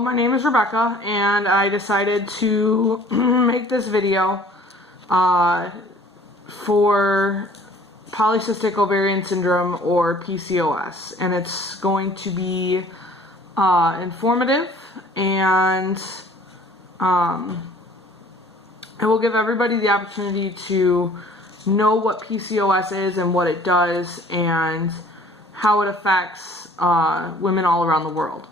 So my name is Rebecca, and I decided to make this video for polycystic ovarian syndrome, or PCOS, and it's going to be informative, and it will give everybody the opportunity to know what PCOS is and what it does and how it affects women all around the world.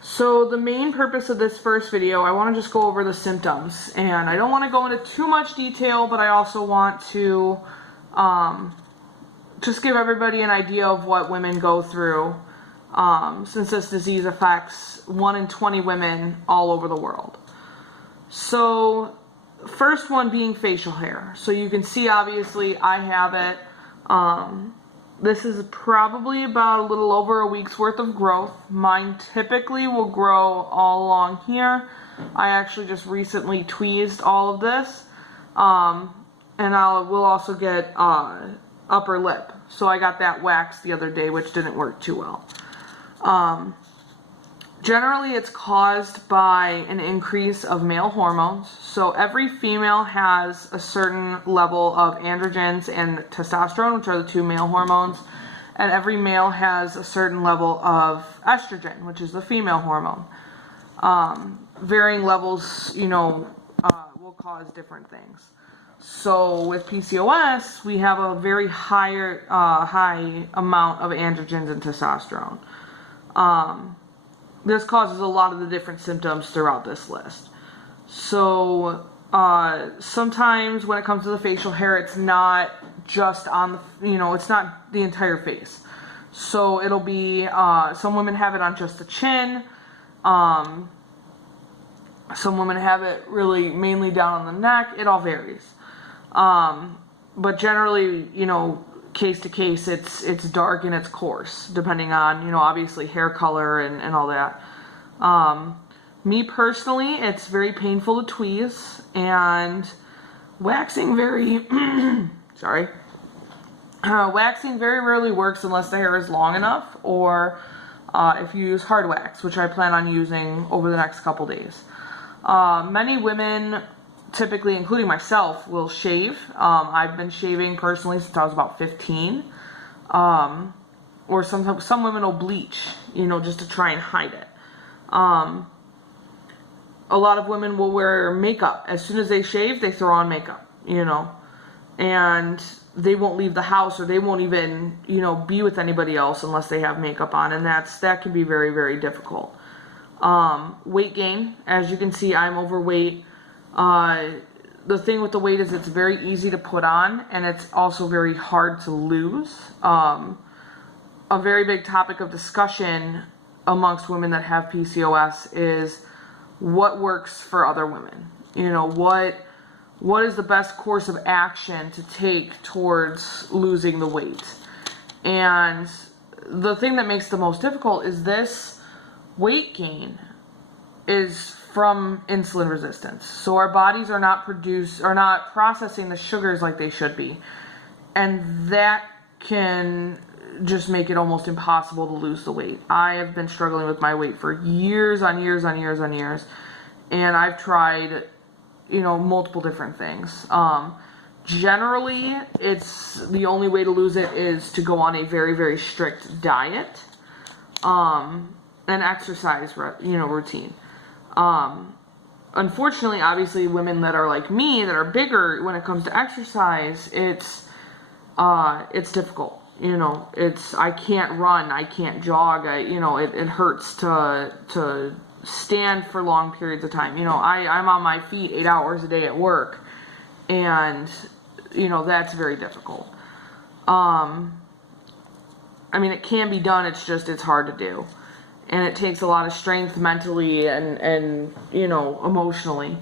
So the main purpose of this first video, I want to just go over the symptoms, and I don't want to go into too much detail, but I also want to just give everybody an idea of what women go through, since this disease affects 1 in 20 women all over the world. So first one being facial hair. So you can see, obviously, I have it. This is probably about a little over a week's worth of growth. Mine typically will grow all along here. I actually just recently tweezed all of this. And we'll also get upper lip. So I got that waxed the other day, which didn't work too well. Generally, it's caused by an increase of male hormones. So every female has a certain level of androgens and testosterone, which are the two male hormones. And every male has a certain level of estrogen, which is the female hormone. Varying levels, will cause different things. So with PCOS, we have a very high amount of androgens and testosterone. This causes a lot of the different symptoms throughout this list. So sometimes when it comes to the facial hair, it's not just on the, it's not the entire face. So it'll be, some women have it on just the chin. Some women have it really mainly down on the neck. It all varies. But generally, case to case, it's dark and it's coarse, depending on, obviously hair color and all that. Me personally, it's very painful to tweeze, and waxing waxing very rarely works unless the hair is long enough, or if you use hard wax, which I plan on using over the next couple days. Many women, typically including myself, will shave. I've been shaving personally since I was about 15. Or some women will bleach, just to try and hide it. A lot of women will wear makeup. As soon as they shave, they throw on makeup, and they won't leave the house, or they won't even, be with anybody else unless they have makeup on, and that can be very, very difficult. Weight gain. As you can see, I'm overweight. The thing with the weight is it's very easy to put on, and it's also very hard to lose. A very big topic of discussion amongst women that have PCOS is what works for other women. What is the best course of action to take towards losing the weight? And the thing that makes the most difficult is this weight gain is from insulin resistance. So our bodies are not processing the sugars like they should be. And that can just make it almost impossible to lose the weight. I have been struggling with my weight for years on years on years on years. And I've tried, multiple different things. Generally, it's the only way to lose it is to go on a very, very strict diet, and exercise, routine. Unfortunately, obviously, women that are like me, that are bigger, when it comes to exercise, it's difficult. I can't run, I can't jog, it hurts to stand for long periods of time. I'm on my feet 8 hours a day at work, and, that's very difficult. It can be done, it's hard to do. And it takes a lot of strength mentally and emotionally.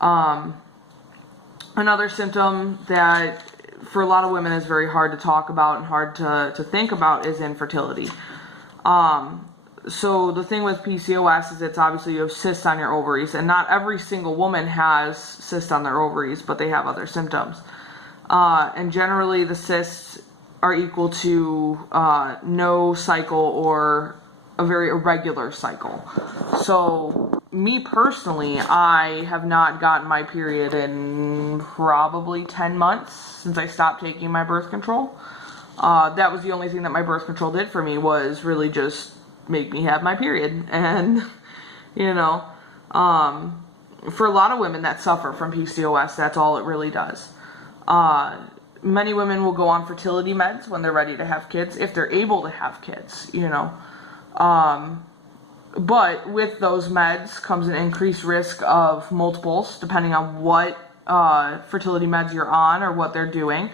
Another symptom that for a lot of women is very hard to talk about and hard to think about is infertility. So the thing with PCOS is it's obviously you have cysts on your ovaries, and not every single woman has cysts on their ovaries, but they have other symptoms. And generally the cysts are equal to no cycle or a very irregular cycle. So me personally, I have not gotten my period in probably 10 months since I stopped taking my birth control. That was the only thing that my birth control did for me, was really just make me have my period. And, you know, for a lot of women that suffer from PCOS, that's all it really does. Many women will go on fertility meds when they're ready to have kids, if they're able to have kids, you know. But with those meds comes an increased risk of multiples, depending on what fertility meds you're on or what they're doing.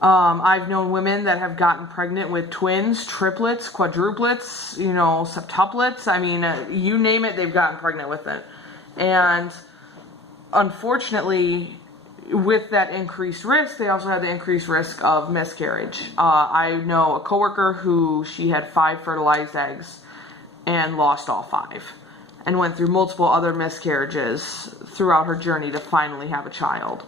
I've known women that have gotten pregnant with twins, triplets, quadruplets, you know, septuplets. I mean, you name it, they've gotten pregnant with it. And unfortunately, with that increased risk, they also have the increased risk of miscarriage. I know a coworker who, she had 5 fertilized eggs and lost all 5, and went through multiple other miscarriages throughout her journey to finally have a child.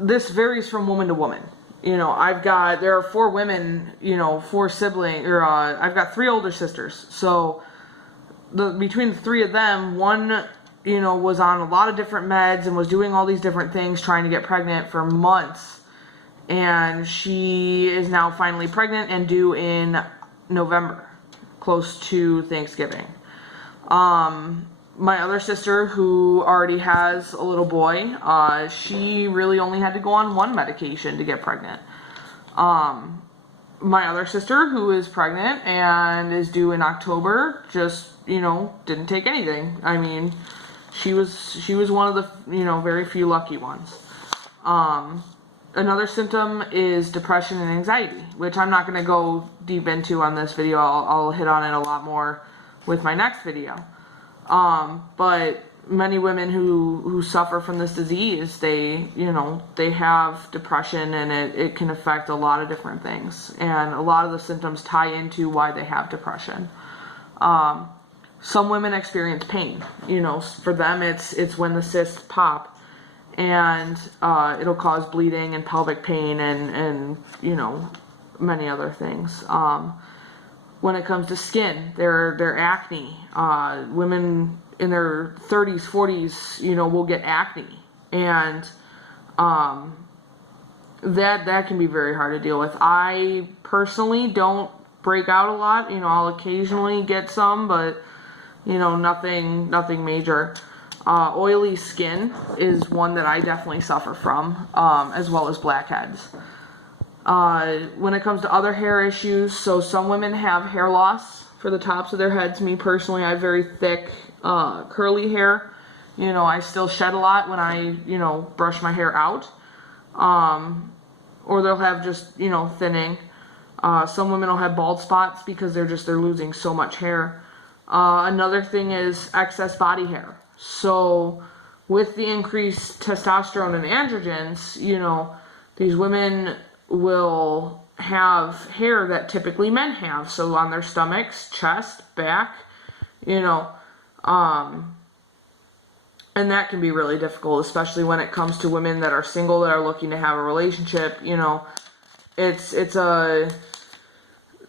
This varies from woman to woman. You know, there are 4 women, you know, 4 siblings, or I've got 3 older sisters. So between the 3 of them, one, you know, was on a lot of different meds and was doing all these different things trying to get pregnant for months. And she is now finally pregnant and due in November, close to Thanksgiving. My other sister, who already has a little boy, she really only had to go on 1 medication to get pregnant. My other sister, who is pregnant and is due in October, just, you know, didn't take anything. I mean, she was one of the, you know, very few lucky ones. Another symptom is depression and anxiety, which I'm not going to go deep into on this video. I'll hit on it a lot more with my next video. But many women who suffer from this disease, they have depression, and it can affect a lot of different things. And a lot of the symptoms tie into why they have depression. Some women experience pain. You know, for them, it's when the cysts pop, and it'll cause bleeding and pelvic pain and you know, many other things. When it comes to skin, their acne. Women in their 30s, 40s, you know, will get acne, and that can be very hard to deal with. I personally don't break out a lot. You know, I'll occasionally get some, but you know, nothing major. Oily skin is one that I definitely suffer from, as well as blackheads. When it comes to other hair issues, so some women have hair loss for the tops of their heads. Me personally, I have very thick, curly hair. You know, I still shed a lot when I, you know, brush my hair out. Or they'll have just, you know, thinning. Some women will have bald spots because they're losing so much hair. Another thing is excess body hair. So with the increased testosterone and androgens, you know, these women will have hair that typically men have. So on their stomachs, chest, back, you know, and that can be really difficult, especially when it comes to women that are single, that are looking to have a relationship. You know, it's a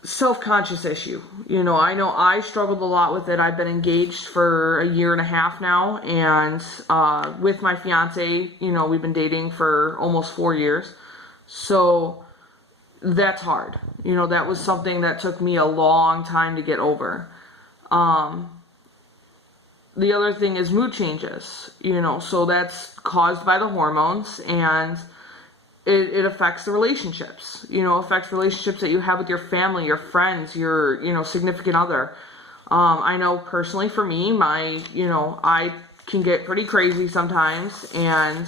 self-conscious issue. You know I struggled a lot with it. I've been engaged for 1.5 years now, and with my fiance, you know, we've been dating for almost 4 years. So that's hard. You know, that was something that took me a long time to get over. The other thing is mood changes, you know, so that's caused by the hormones, and it affects the relationships, you know, affects relationships that you have with your family, your friends, your, you know, significant other. I know personally for me, I can get pretty crazy sometimes, and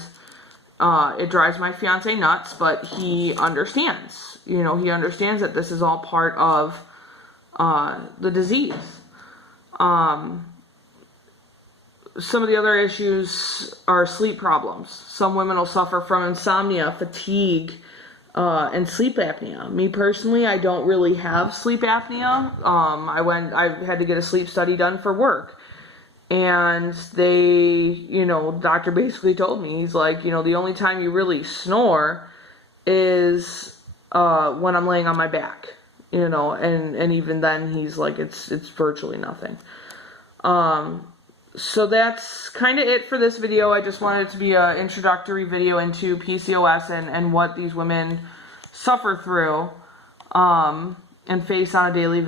it drives my fiance nuts, but he understands, you know, he understands that this is all part of the disease. Some of the other issues are sleep problems. Some women will suffer from insomnia, fatigue, and sleep apnea. Me personally, I don't really have sleep apnea. I had to get a sleep study done for work. And the doctor basically told me, he's like, you know, the only time you really snore is when I'm laying on my back. you know, and even then he's like, it's virtually nothing. So that's kind of it for this video. I just wanted it to be an introductory video into PCOS and what these women suffer through, and face on a daily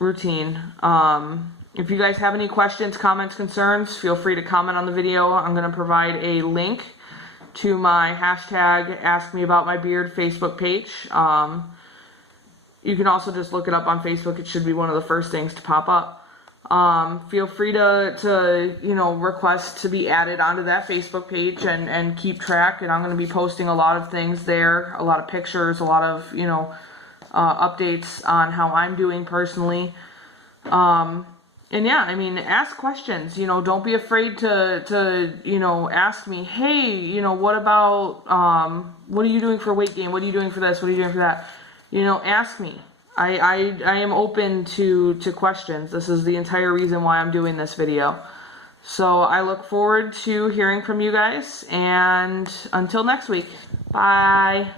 routine. If you guys have any questions, comments, concerns, feel free to comment on the video. I'm going to provide a link to my hashtag Ask Me About My Beard Facebook page. You can also just look it up on Facebook. It should be one of the first things to pop up. Feel free to request to be added onto that Facebook page and keep track. And I'm going to be posting a lot of things there, a lot of pictures, a lot of, updates on how I'm doing personally. And yeah, I mean, ask questions, don't be afraid to ask me, hey, what about, what are you doing for weight gain? What are you doing for this? What are you doing for that? Ask me. I am open to questions. This is the entire reason why I'm doing this video. So I look forward to hearing from you guys, and until next week, bye.